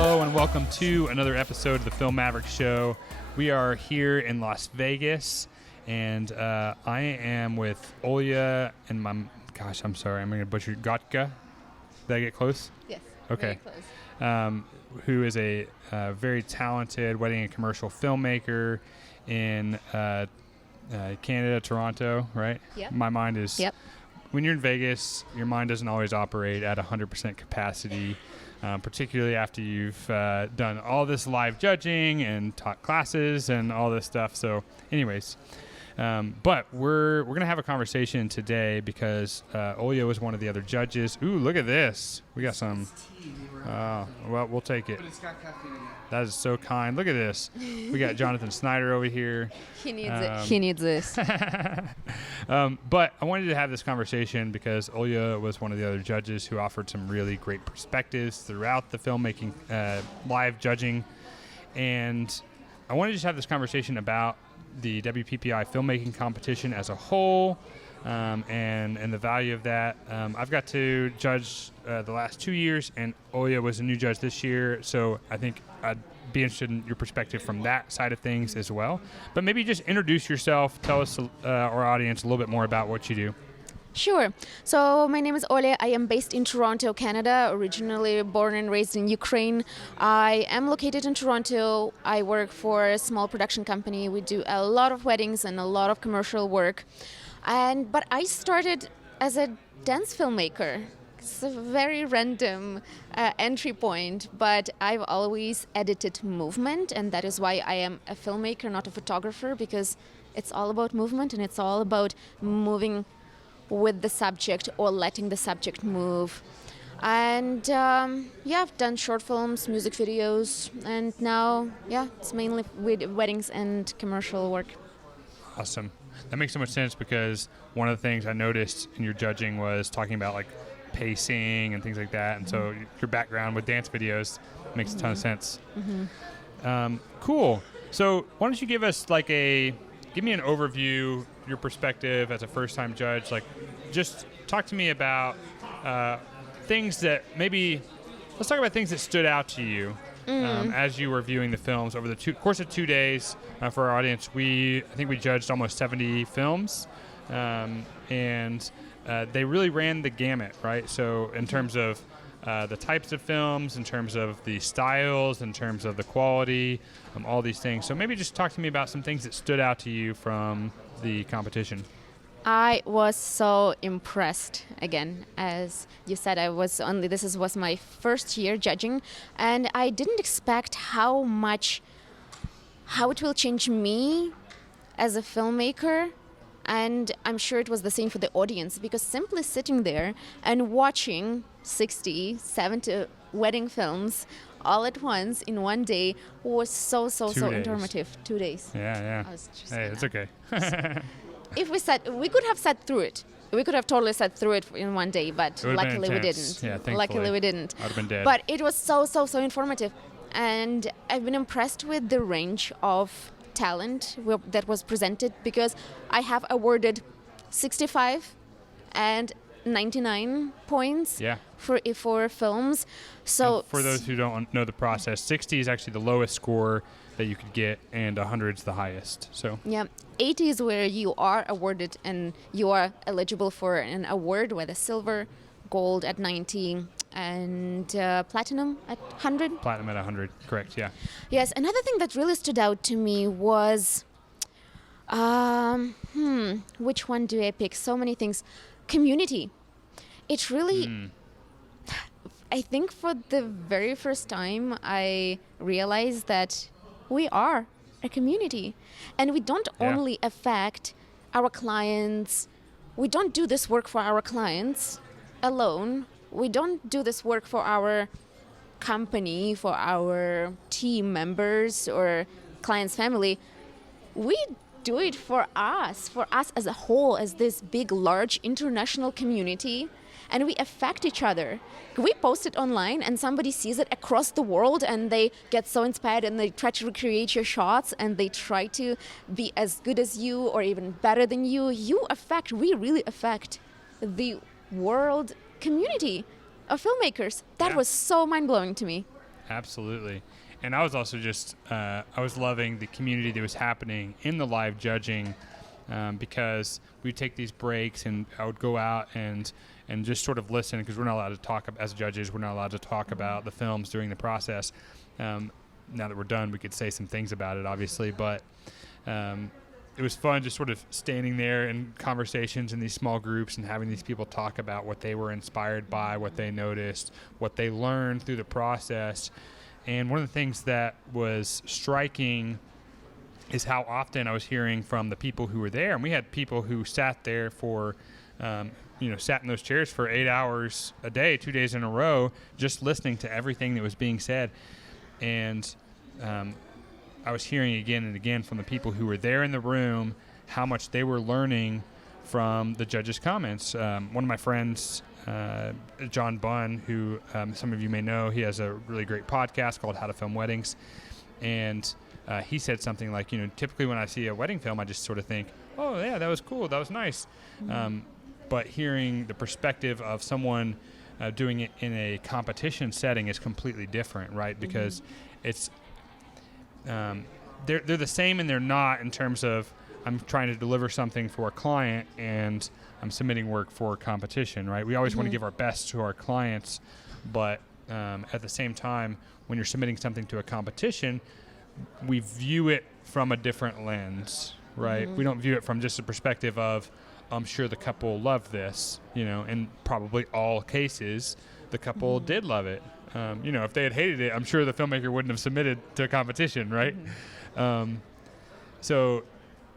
Hello and welcome to another episode of the Film Mavericks show. We are here in Las Vegas, and I am with Olya and I'm going to butcher Glotka. Did I get close? Yes. Okay. Very close. Who is a very talented wedding and commercial filmmaker in Canada, Toronto, right? Yep. My mind is... Yep. When you're in Vegas, your mind doesn't always operate at 100% capacity, particularly after you've done all this live judging and taught classes and all this stuff. So anyways, but we're going to have a conversation today because Olya was one of the other judges. Ooh, look at this. We got some... well, we'll take it. But it's got caffeine in it. That is so kind. Look at this. We got Jonathan Snyder over here. He needs it. He needs this. But I wanted to have this conversation because Olya was one of the other judges who offered some really great perspectives throughout the filmmaking live judging. And I wanted to just have this conversation about the WPPI filmmaking competition as a whole, and the value of that. I've got to judge the last 2 years, and Olya was a new judge this year, so I think I'd be interested in your perspective from that side of things as well. But maybe just introduce yourself, tell us, our audience, a little bit more about what you do. Sure. So my name is Olya. I am based in Toronto, Canada, originally born and raised in Ukraine. I am located in Toronto. I work for a small production company. We do a lot of weddings and a lot of commercial work. But I started as a dance filmmaker. It's a very random entry point, but I've always edited movement, and that is why I am a filmmaker, not a photographer, because it's all about movement and it's all about moving with the subject or letting the subject move. And I've done short films, music videos, and now, it's mainly with weddings and commercial work. Awesome. That makes so much sense because one of the things I noticed in your judging was talking about like pacing and things like that, and so your background with dance videos makes a ton of sense. Cool. So why don't you give us give me an overview, your perspective as a first-time judge. Like, just talk to me about things that let's talk about things that stood out to you as you were viewing the films over the course of 2 days. For our audience, I think we judged almost 70 films, and they really ran the gamut, right? So in terms of the types of films, in terms of the styles, in terms of the quality, all these things. So maybe just talk to me about some things that stood out to you from the competition. I was so impressed. Again, as you said, this was my first year judging, and I didn't expect how it will change me as a filmmaker. And I'm sure it was the same for the audience, because simply sitting there and watching 60, 70 wedding films all at once in one day was so informative. 2 days. Yeah. It's okay. If we could have sat through it. We could have totally sat through it in one day, but luckily we didn't. Yeah, thankfully. Luckily we didn't. I'd have been dead. But it was so informative. And I've been impressed with the range of talent that was presented, because I have awarded 65 and 99 points for films. So and for those who don't know the process, 60 is actually the lowest score that you could get, and 100 is the highest. So 80 is where you are awarded and you are eligible for an award, whether silver, gold at 90, and platinum at 100. Platinum at 100, correct, yeah. Yes, another thing that really stood out to me was, which one do I pick? So many things. Community. It really, I think for the very first time, I realized that we are a community. And we don't only affect our clients. We don't do this work for our clients alone. We don't do this work for our company, for our team members or clients' family. We do it for us as a whole, as this big, large international community, and we affect each other. We post it online and somebody sees it across the world and they get so inspired and they try to recreate your shots and they try to be as good as you or even better than you. We really affect the world community of filmmakers. That was so mind-blowing to me. Absolutely. And I was also just, I was loving the community that was happening in the live judging, because we'd take these breaks and I would go out and just sort of listen, because we're not allowed to talk, as judges, we're not allowed to talk about the films during the process. Now that we're done, we could say some things about it, obviously, but it was fun just sort of standing there in conversations in these small groups and having these people talk about what they were inspired by, what they noticed, what they learned through the process. And one of the things that was striking is how often I was hearing from the people who were there. And we had people who sat there for, sat in those chairs for 8 hours a day, 2 days in a row, just listening to everything that was being said. And I was hearing again and again from the people who were there in the room how much they were learning from the judges' comments. One of my friends, John Bunn, who some of you may know, he has a really great podcast called How to Film Weddings. And he said something like, typically when I see a wedding film, I just sort of think, oh, yeah, that was cool, that was nice. Mm-hmm. But hearing the perspective of someone doing it in a competition setting is completely different, right? Because it's they're the same and they're not, in terms of I'm trying to deliver something for a client and I'm submitting work for a competition, right? We always want to give our best to our clients, but at the same time, when you're submitting something to a competition, we view it from a different lens, right? We don't view it from just the perspective of, I'm sure the couple loved this, in probably all cases, the couple did love it. If they had hated it, I'm sure the filmmaker wouldn't have submitted to a competition, right? So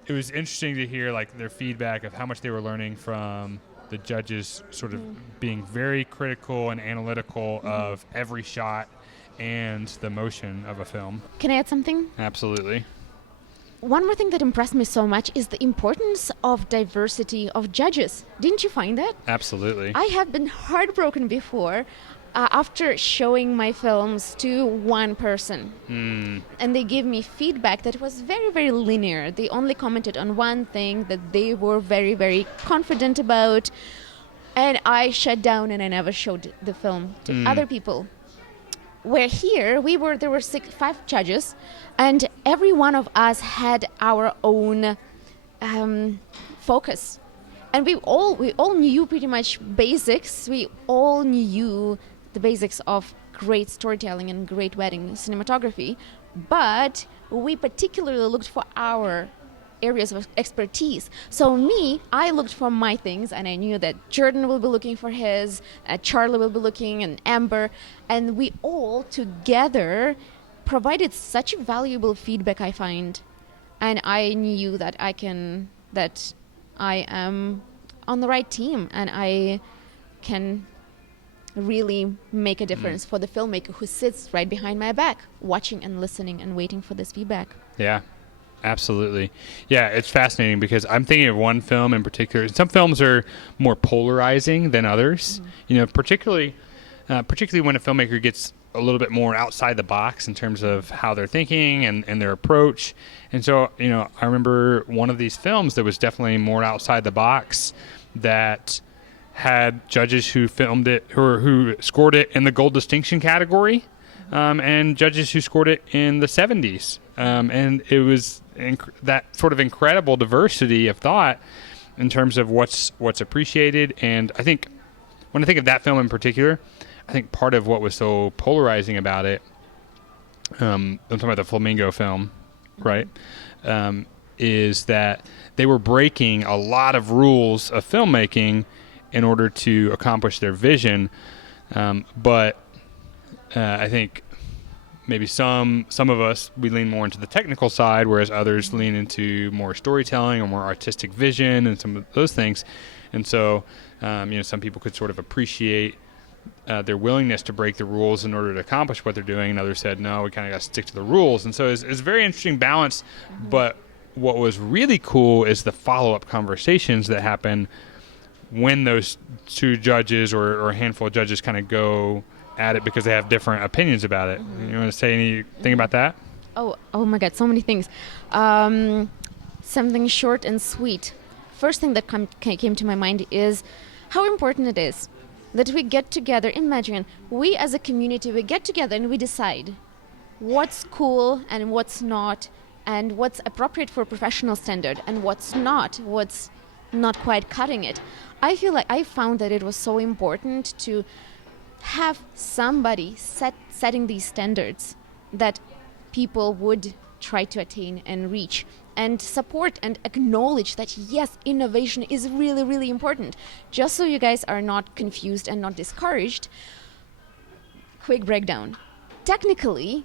it was interesting to hear like their feedback of how much they were learning from the judges sort of being very critical and analytical of every shot and the motion of a film. Can I add something? Absolutely. One more thing that impressed me so much is the importance of diversity of judges. Didn't you find that? Absolutely. I have been heartbroken before after showing my films to one person. And they gave me feedback that was very, very linear. They only commented on one thing that they were very, very confident about. And I shut down and I never showed the film to other people. Where here, there were 5 judges, and every one of us had our own focus. And we all knew pretty much basics. We all knew the basics of great storytelling and great wedding cinematography, but we particularly looked for our areas of expertise. So I looked for my things, and I knew that Jordan will be looking for his, Charlie will be looking, and Amber, and we all together provided such valuable feedback, I find, and I knew that I am on the right team, and I can really make a difference for the filmmaker who sits right behind my back, watching and listening and waiting for this feedback. Yeah. Absolutely. Yeah, it's fascinating because I'm thinking of one film in particular. Some films are more polarizing than others, particularly when a filmmaker gets a little bit more outside the box in terms of how they're thinking and their approach. And so, I remember one of these films that was definitely more outside the box that had judges who filmed it or who scored it in the gold distinction category, and judges who scored it in the 70s. And it was that sort of incredible diversity of thought in terms of what's appreciated. And I think when I think of that film in particular, I think part of what was so polarizing about it, I'm talking about the Flamingo film, right, is that they were breaking a lot of rules of filmmaking in order to accomplish their vision. But I think maybe some of us, we lean more into the technical side, whereas others lean into more storytelling or more artistic vision and some of those things. And so, some people could sort of appreciate their willingness to break the rules in order to accomplish what they're doing, and others said, no, we kind of got to stick to the rules. And so it's a very interesting balance. But what was really cool is the follow-up conversations that happen when those 2 judges or a handful of judges kind of go at it because they have different opinions about it. You want to say anything about that? Oh my God, so many things. Something short and sweet. First thing that came to my mind is how important it is that we get together. Imagine, we as a community, we get together and we decide what's cool and what's not, and what's appropriate for professional standard and what's not quite cutting it. I feel like I found that it was so important to have somebody setting these standards that people would try to attain and reach, and support and acknowledge that yes, innovation is really, really important. Just so you guys are not confused and not discouraged, quick breakdown. Technically,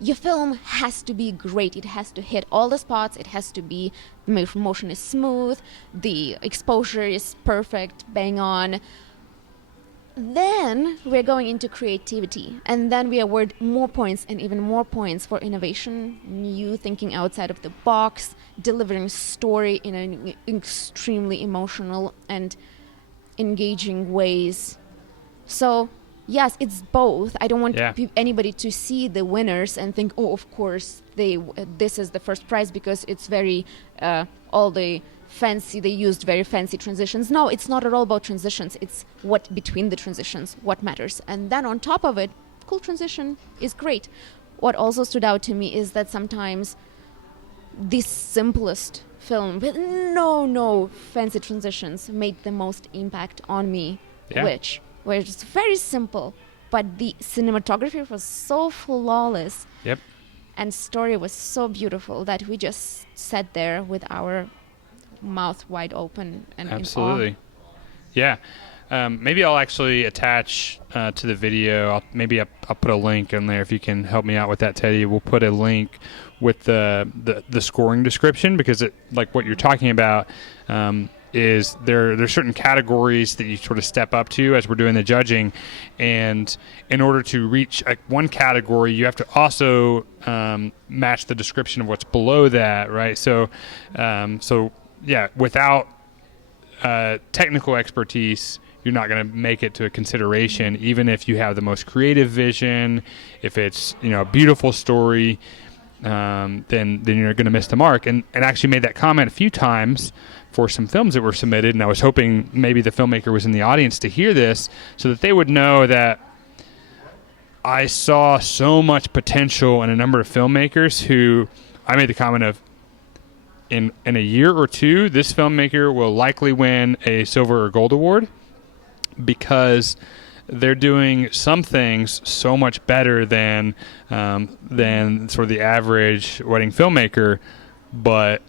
your film has to be great. It has to hit all the spots. It has to be, the motion is smooth, the exposure is perfect, bang on. Then we're going into creativity, and then we award more points and even more points for innovation, new thinking outside of the box, delivering story in an extremely emotional and engaging ways. So yes, it's both. I don't want anybody to see the winners and think, oh, of course this is the first prize because it's very all the fancy, they used very fancy transitions. No, it's not at all about transitions. It's what between the transitions, what matters. And then on top of it, cool transition is great. What also stood out to me is that sometimes the simplest film with no fancy transitions made the most impact on me, which was very simple, but the cinematography was so flawless. Yep. And story was so beautiful that we just sat there with our mouth wide open and absolutely. Yeah. Maybe I'll actually attach to the video. I'll put a link in there if you can help me out with that, Teddy. We'll put a link with the scoring description, because it, like what you're talking about, is there's certain categories that you sort of step up to as we're doing the judging, and in order to reach one category, you have to also match the description of what's below that, right? So yeah, without technical expertise, you're not going to make it to a consideration, even if you have the most creative vision. If it's a beautiful story, then you're going to miss the mark. And actually made that comment a few times for some films that were submitted, and I was hoping maybe the filmmaker was in the audience to hear this, so that they would know that I saw so much potential in a number of filmmakers who I made the comment of, in a year or two, this filmmaker will likely win a silver or gold award, because they're doing some things so much better than sort of the average wedding filmmaker, but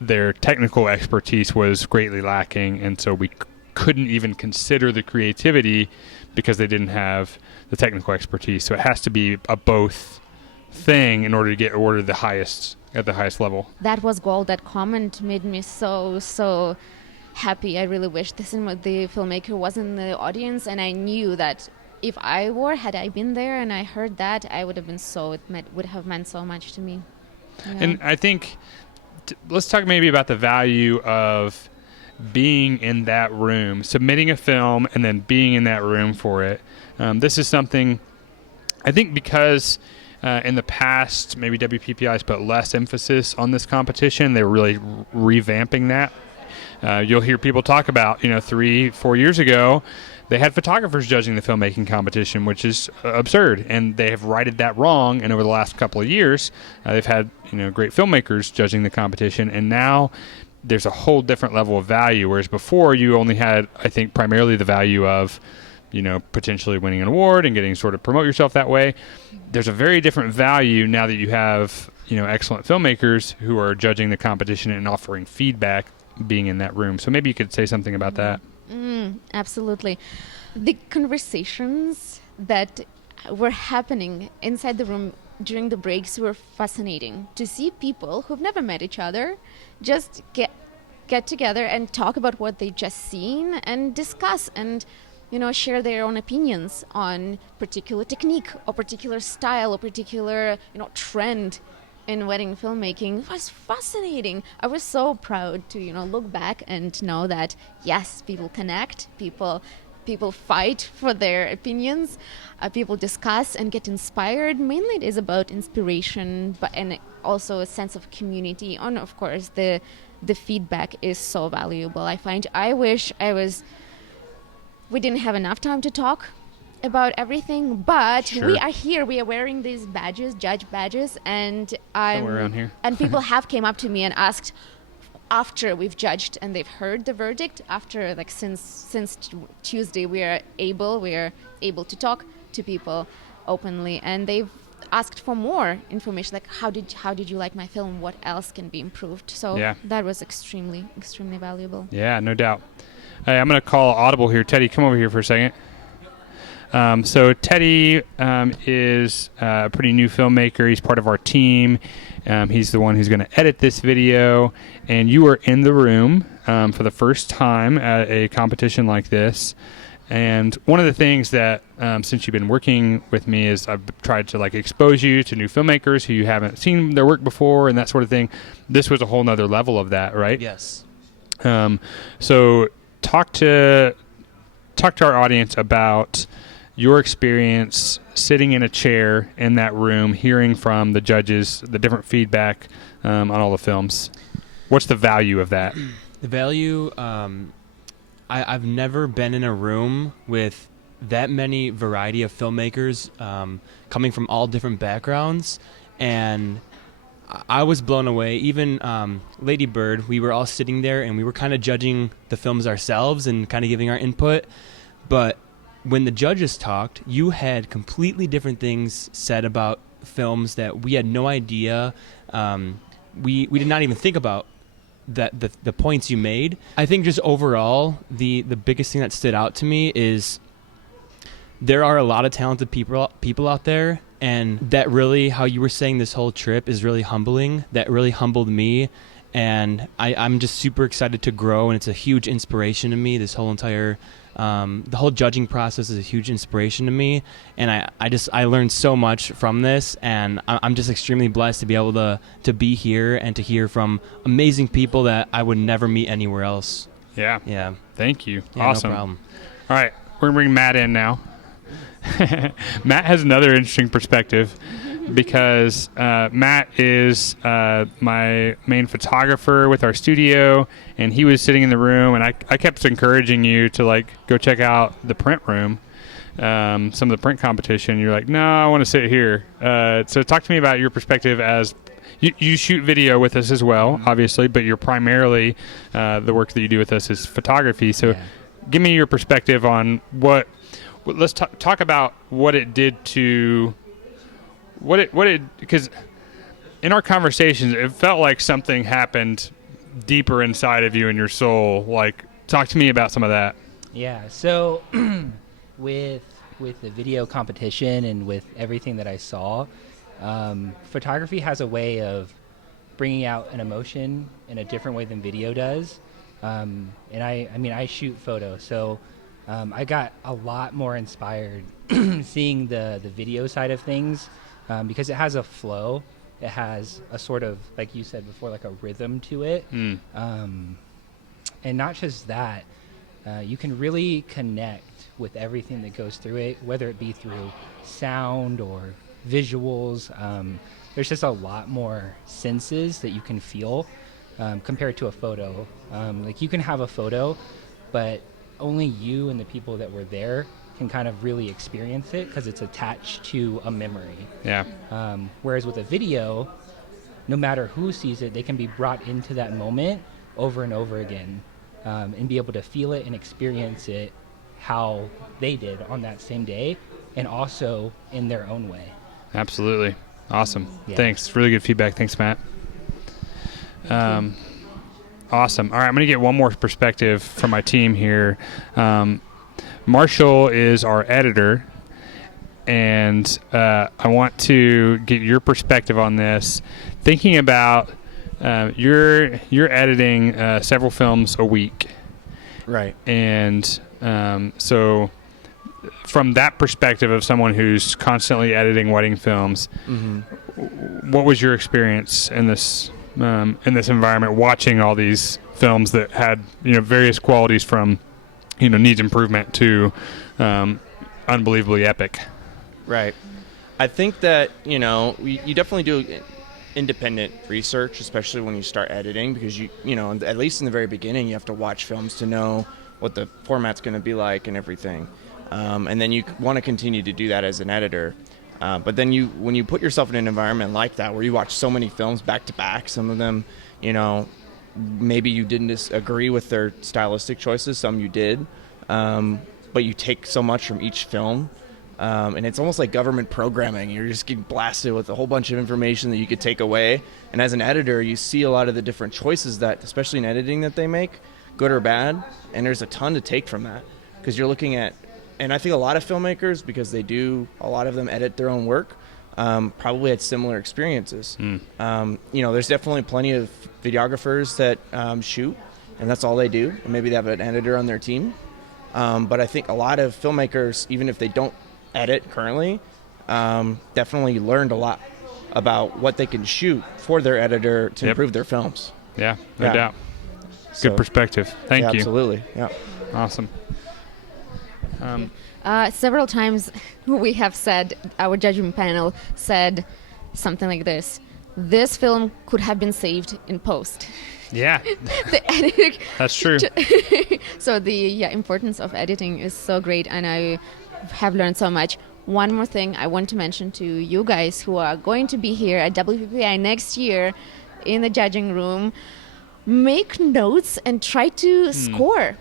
their technical expertise was greatly lacking, and so we couldn't even consider the creativity because they didn't have the technical expertise. So it has to be a both thing in order to get awarded at the highest level. That was gold. That comment made me so happy. I really wish the filmmaker was in the audience, and I knew that if had I been there and I heard that, I would have been would have meant so much to me. Yeah. And I think let's talk maybe about the value of being in that room, submitting a film, and then being in that room for it. This is something I think, because in the past, maybe WPPI has put less emphasis on this competition. They're really revamping that. You'll hear people talk about, 3-4 years ago, they had photographers judging the filmmaking competition, which is absurd, and they have righted that wrong. And over the last couple of years, they've had great filmmakers judging the competition, and now there's a whole different level of value. Whereas before, you only had, I think, primarily the value of potentially winning an award and getting sort of promote yourself that way. There's a very different value now that you have excellent filmmakers who are judging the competition and offering feedback, being in that room. So maybe you could say something about that. Absolutely. The conversations that were happening inside the room during the breaks were fascinating. To see people who've never met each other just get together and talk about what they just seen and discuss and share their own opinions on particular technique or particular style or particular trend in wedding filmmaking. It was fascinating. I was so proud to look back and know that yes, people connect, people fight for their opinions, people discuss and get inspired. Mainly it is about inspiration, and also a sense of community. And of course the feedback is so valuable. I wish I was we didn't have enough time to talk about everything, but Sure. we are here. We are wearing these badges, judge badges, and Somewhere around here. and people have came up to me and asked after we've judged and they've heard the verdict. After like since Tuesday, we are able to talk to people openly, and they've asked for more information, like how did you like my film? What else can be improved? So that was extremely valuable. Yeah, no doubt. Hey, I'm going to call Audible here. Teddy, come over here for a second. So Teddy is a pretty new filmmaker. He's part of our team. He's the one who's going to edit this video. And you were in the room for the first time at a competition like this. And one of the things that, since you've been working with me, is I've tried to like expose you to new filmmakers who you haven't seen their work before and that sort of thing. This was a whole nother level of that, right? Yes. So talk to our audience about your experience sitting in a chair in that room, hearing from the judges, the different feedback on all the films. What's the value of that? The value, I've never been in a room with that many variety of filmmakers coming from all different backgrounds, and I was blown away. Even Lady Bird, we were all sitting there and we were kind of judging the films ourselves and kind of giving our input, but when the judges talked, you had completely different things said about films that we had no idea. We did not even think about that the points you made. I think just overall, the biggest thing that stood out to me is there are a lot of talented people out there, and that really, how you were saying this whole trip is really humbling. That really humbled me, and I'm just super excited to grow, and it's a huge inspiration to me. This whole entire the whole judging process is a huge inspiration to me, and I learned so much from this, and I'm just extremely blessed to be able to be here and to hear from amazing people that I would never meet anywhere else. Yeah. Thank you. Yeah, Awesome. No problem. All right, we're gonna bring Matt in now. Matt has another interesting perspective because Matt is my main photographer with our studio, and he was sitting in the room, and I kept encouraging you to like go check out the print room, some of the print competition. You're like, no, I want to sit here. So talk to me about your perspective as you shoot video with us as well, obviously, but you're primarily the work that you do with us is photography. So give me your perspective on let's talk about what it did to because in our conversations it felt like something happened deeper inside of you and your soul. Like, talk to me about some of that. Yeah, so with the video competition and with everything that I saw, photography has a way of bringing out an emotion in a different way than video does. And I shoot photos, so I got a lot more inspired seeing the video side of things, because it has a flow. It has a sort of, like you said before, like a rhythm to it. And not just that, you can really connect with everything that goes through it, whether it be through sound or visuals. There's just a lot more senses that you can feel compared to a photo. Like, you can have a photo, but only you and the people that were there can kind of really experience it because it's attached to a memory. Yeah. Whereas with a video, no matter who sees it, they can be brought into that moment over and over again, and be able to feel it and experience it how they did on that same day, and also in their own way. Absolutely. Awesome. Yeah. Thanks. Really good feedback. Thanks, Matt. Awesome. All right, I'm going to get one more perspective from my team here. Marshall is our editor, and I want to get your perspective on this. Thinking about you're editing several films a week, right? And so, from that perspective of someone who's constantly editing wedding films, what was your experience in this environment, watching all these films that had various qualities from needs improvement to unbelievably epic? Right. I think that you definitely do independent research, especially when you start editing, because you at least in the very beginning you have to watch films to know what the format's going to be like and everything. And then you want to continue to do that as an editor. But then when you put yourself in an environment like that, where you watch so many films back to back, some of them, maybe you didn't agree with their stylistic choices, some you did, but you take so much from each film. And it's almost like government programming. You're just getting blasted with a whole bunch of information that you could take away. And as an editor, you see a lot of the different choices that, especially in editing, that they make, good or bad. And there's a ton to take from that, because you're looking at, and I think a lot of filmmakers, because a lot of them edit their own work, probably had similar experiences. There's definitely plenty of videographers that shoot, and that's all they do. And maybe they have an editor on their team. But I think a lot of filmmakers, even if they don't edit currently, definitely learned a lot about what they can shoot for their editor to improve their films. Yeah, no doubt. Good perspective. Thank you. Absolutely. Yeah. Awesome. Several times we have said, our judgment panel said something like this: this film could have been saved in post. Yeah. The editing. That's true. So the importance of editing is so great, and I have learned so much. One more thing I want to mention to you guys who are going to be here at WPPI next year in the judging room: make notes and try to score.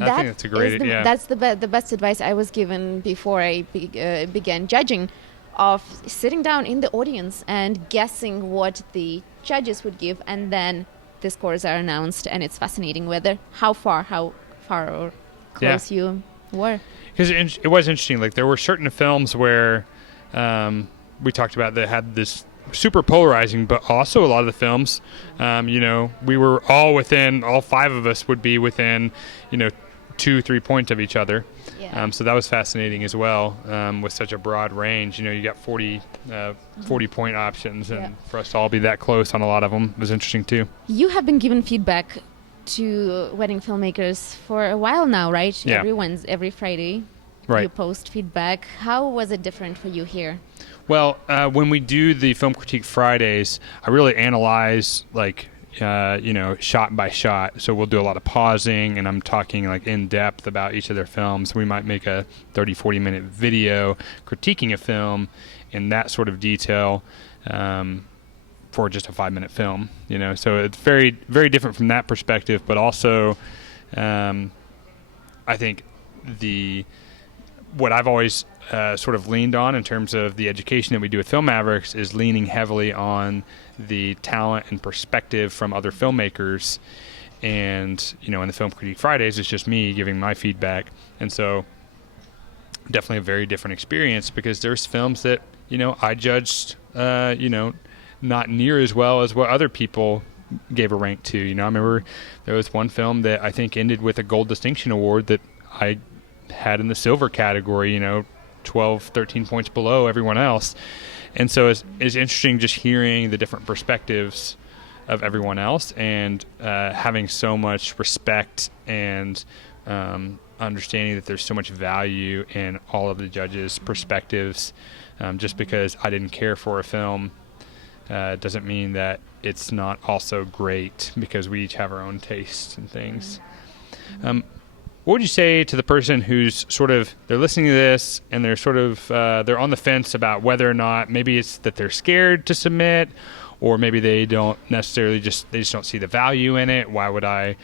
I think that's a great idea. That's the best advice I was given before I began judging, of sitting down in the audience and guessing what the judges would give, and then the scores are announced, and it's fascinating how far or close you were. Because it was interesting. Like, there were certain films where we talked about that had this super polarizing, but also a lot of the films, we were all 5 of us would be within, 2-3 points of each other. Yeah. So that was fascinating as well, with such a broad range. You got 40 point options, and for us to all be that close on a lot of them was interesting too. You have been given feedback to wedding filmmakers for a while now, right? Yeah. Every Friday. Right. You post feedback. How was it different for you here? Well, when we do the Film Critique Fridays, I really analyze shot by shot. So we'll do a lot of pausing, and I'm talking like in depth about each of their films. We might make a 30-40 minute video critiquing a film in that sort of detail for just a 5-minute film. So it's very, very different from that perspective. But also, I think what I've always sort of leaned on in terms of the education that we do with Film Mavericks is leaning heavily on the talent and perspective from other filmmakers. And, in the Film Critique Fridays, it's just me giving my feedback. And so definitely a very different experience, because there's films that, I judged, not near as well as what other people gave a rank to. I remember there was one film that I think ended with a Gold Distinction Award that I had in the silver category, 12, 13 points below everyone else. And so it's interesting just hearing the different perspectives of everyone else, and having so much respect and understanding that there's so much value in all of the judges' perspectives. Just because I didn't care for a film doesn't mean that it's not also great, because we each have our own tastes and things. What would you say to the person who's they're listening to this and they're they're on the fence about whether or not, maybe it's that they're scared to submit, or maybe they don't necessarily they just don't see the value in it? Why would I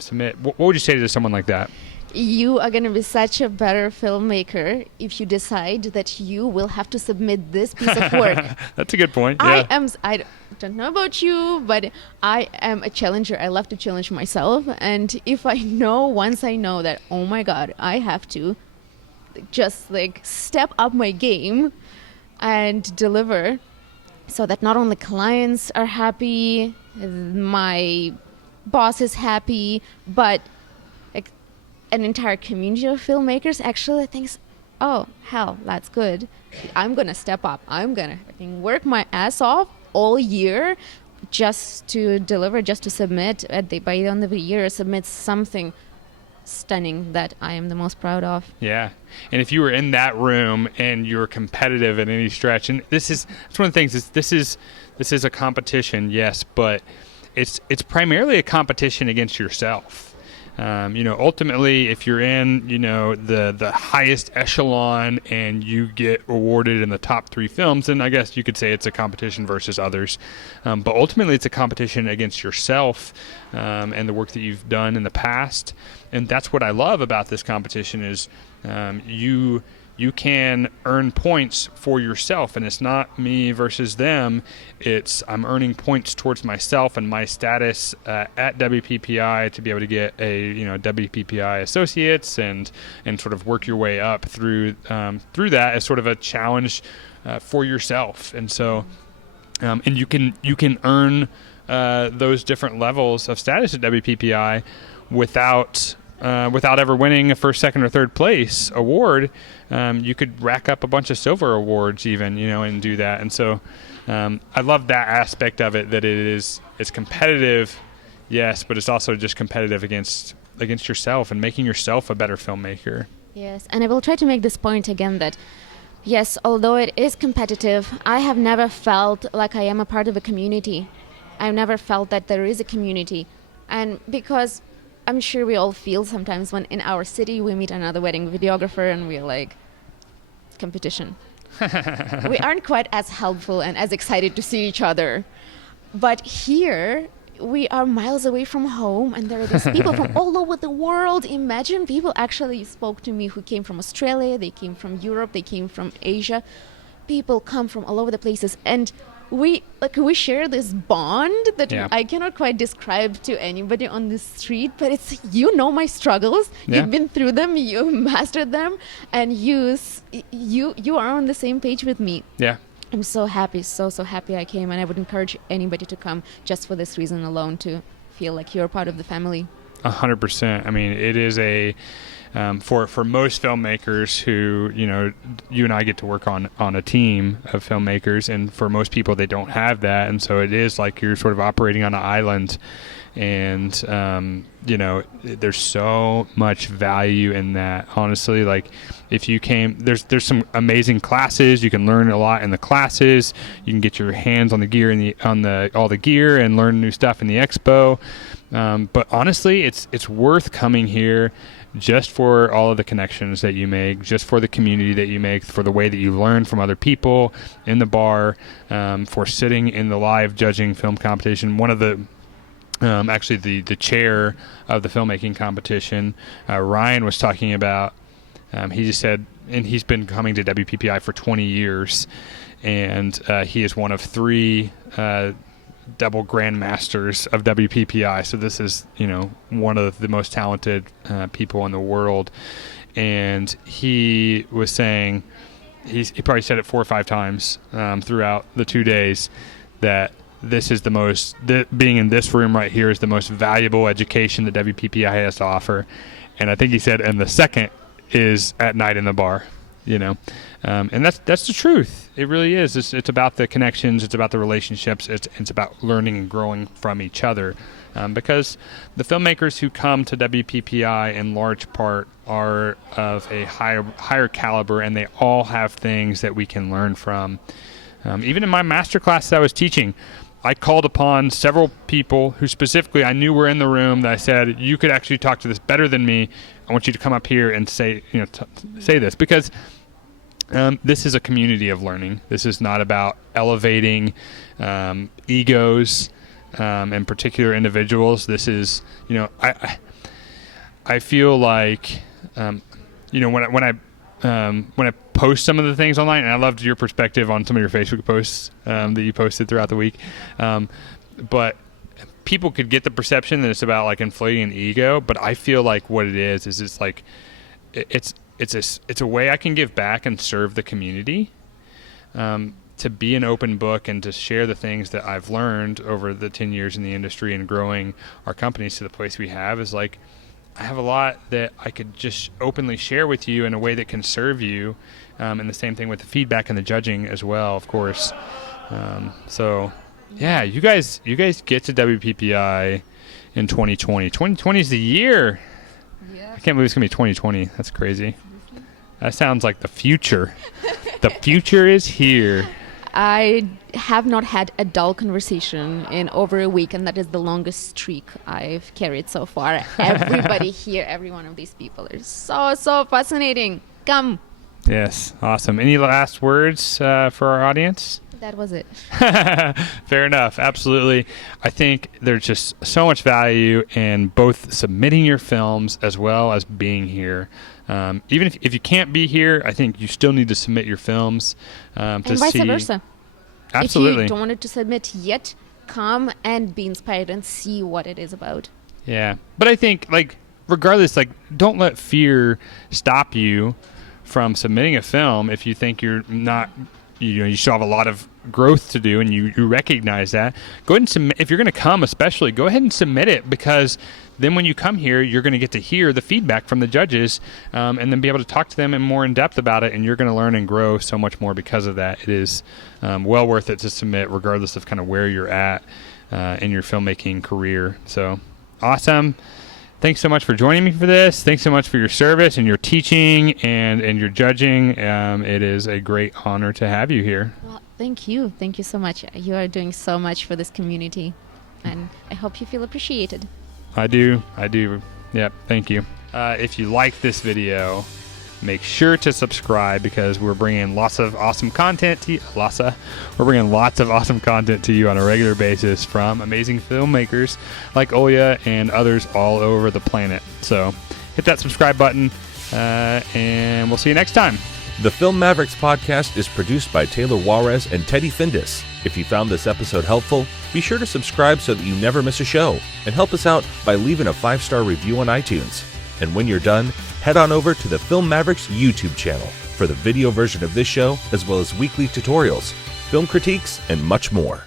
submit? What would you say to someone like that? You are going to be such a better filmmaker if you decide that you will have to submit this piece of work. That's a good point. Yeah. I don't know about you, but I am a challenger. I love to challenge myself. And if once I know that, oh my God, I have to just step up my game and deliver, so that not only clients are happy, my boss is happy, but an entire community of filmmakers actually thinks, oh, hell, that's good. I'm going to step up. I'm going to work my ass off all year just to deliver, just to submit by the end of the year, submit something stunning that I am the most proud of. Yeah. And if you were in that room and you're competitive at any stretch, and that's one of the things, this is a competition, yes, but it's primarily a competition against yourself. Ultimately, if you're in, the highest echelon and you get awarded in the top 3 films, then I guess you could say it's a competition versus others. But ultimately, it's a competition against yourself and the work that you've done in the past. And that's what I love about this competition is you can earn points for yourself, and it's not me versus them. It's I'm earning points towards myself and my status at WPPI to be able to get a WPPI associates and sort of work your way up through that as sort of a challenge for yourself. And so and you can earn those different levels of status at WPPI without ever winning a first, second, or third place award. You could rack up a bunch of silver awards even, and do that. And so I love that aspect of it, that it's competitive, yes, but it's also just competitive against yourself and making yourself a better filmmaker. Yes, and I will try to make this point again that, yes, although it is competitive, I have never felt like I am a part of a community. I've never felt that there is a community. And because I'm sure we all feel sometimes when in our city we meet another wedding videographer and we're like, competition. We aren't quite as helpful and as excited to see each other. But here, we are miles away from home and there are these people from all over the world. Imagine people actually spoke to me who came from Australia, they came from Europe, they came from Asia. People come from all over the places, and we share this bond that I cannot quite describe to anybody on the street, but it's my struggles, you've been through them, you've mastered them, and you are on the same page with me. I'm so happy, so happy I came, and I would encourage anybody to come just for this reason alone, to feel like you're part of the family. 100%. I mean, it is a for most filmmakers who, you and I get to work on a team of filmmakers, and for most people they don't have that, and so it is like you're sort of operating on an island, and there's so much value in that, honestly. Like if you came, there's some amazing classes, you can learn a lot in the classes, you can get your hands on the gear and all the gear and learn new stuff in the expo. But honestly, it's worth coming here just for all of the connections that you make, just for the community that you make, for the way that you learn from other people in the bar, for sitting in the live judging film competition. One of the actually the chair of the filmmaking competition, Ryan, was talking about, he just said, and he's been coming to WPPI for 20 years, and he is one of 3 double grandmasters of WPPI. So this is, one of the most talented people in the world. And he was saying, he probably said it 4 or 5 times throughout the 2 days, that this is being in this room right here is the most valuable education that WPPI has to offer. And I think he said, and the second is at night in the bar, and that's the truth. It really is. It's about the connections. It's about the relationships. It's about learning and growing from each other. Because the filmmakers who come to WPPI in large part are of a higher caliber, and they all have things that we can learn from. Even in my master class that I was teaching, I called upon several people who specifically I knew were in the room that I said, you could actually talk to this better than me. I want you to come up here and say this, because this is a community of learning. This is not about elevating egos and particular individuals. This is, I feel like, when I post some of the things online, and I loved your perspective on some of your Facebook posts that you posted throughout the week, but people could get the perception that it's about like inflating an ego, but I feel like what it is it's like it's a way I can give back and serve the community, to be an open book and to share the things that I've learned over the 10 years in the industry and growing our companies to the place we have. Is like, I have a lot that I could just openly share with you in a way that can serve you, and the same thing with the feedback and the judging as well, of course. So yeah, you guys get to WPPI in 2020. 2020 is the year. Yeah. I can't believe it's gonna be 2020. That's crazy. That sounds like the future. The future is here. I have not had a dull conversation in over a week, and that is the longest streak I've carried so far. Everybody here, every one of these people is so fascinating. Come. Yes, awesome. Any last words for our audience? That was it. Fair enough. Absolutely. I think there's just so much value in both submitting your films as well as being here. Even if you can't be here, I think you still need to submit your films And to vice see. versa. Absolutely. If you don't want to submit yet, come and be inspired and see what it is about. Yeah. But I think, like, regardless, like, don't let fear stop you from submitting a film if you think you're not, you still have a lot of growth to do and you recognize that. Go ahead and submit. If you're going to come, especially, go ahead and submit it, because then when you come here, you're going to get to hear the feedback from the judges and then be able to talk to them in more in depth about it, and you're going to learn and grow so much more because of that. It is well worth it to submit, regardless of kind of where you're at in your filmmaking career. So awesome. Thanks so much for joining me for this. Thanks so much for your service and your teaching and your judging. It is a great honor to have you here. Well, thank you. Thank you so much. You are doing so much for this community, and I hope you feel appreciated. I do. Yep. Thank you. If you like this video, make sure to subscribe, because we're bringing lots of awesome content to you. We're bringing lots of awesome content to you on a regular basis from amazing filmmakers like Olya and others all over the planet. So hit that subscribe button, and we'll see you next time. The Film Mavericks podcast is produced by Taylor Juarez and Teddy Findus. If you found this episode helpful, be sure to subscribe so that you never miss a show, and help us out by leaving a 5-star review on iTunes. And when you're done, head on over to the Film Mavericks YouTube channel for the video version of this show, as well as weekly tutorials, film critiques, and much more.